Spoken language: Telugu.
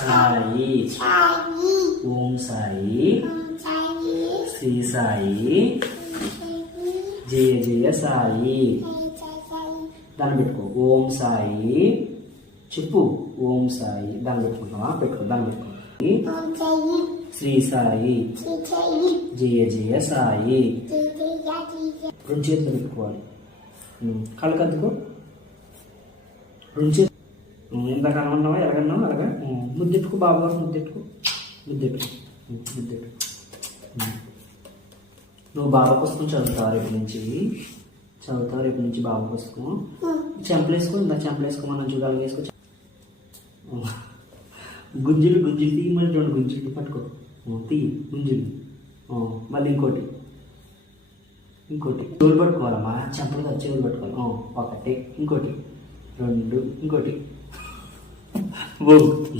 సాయి ఓం సాయి శ్రీ సాయి జయ జయ సాయి సాయి దాన్ని పెట్టుకో. ఓం సాయి చెప్పు. ఓం సాయి దాన్ని పెట్టుకుంటావా పెట్టుకో. దాన్ని పెట్టుకో. శ్రీ సాయి జయ జయ సాయి జయ రెండు చేతులు పెట్టుకోవాలి. ఉమ్, కళ్ళు కద్దుకో రెండు చేతులు. ఉమ్, ఇందాక అనమన్నావా అలాగా ముద్దెట్టుకో బాబు గారు ముద్దెట్టుకో ముద్దెట్టు ముద్దెట్టు. నువ్వు బాబా పుస్తకం చదువుతావు రేపు నుంచి? చదువుతావు రేపు నుంచి బాబా పుస్తకం చెంపలేసుకో ఇందా చెంపలేసుకోమన్నా చూడాలి వేసుకో. ఉమ్. గుంజులు గుంజులు తీ మళ్ళీ రెండు గుంజులు పట్టుకో. తీ గుంజులు. మళ్ళీ ఇంకోటి. ఇంకోటి. చెవులు పట్టుకోవాలమ్మా. చెంపలు కాదు చెవులు పట్టుకోవాలి. ఒకటి ఇంకోటి. రెండు ఇంకోటి.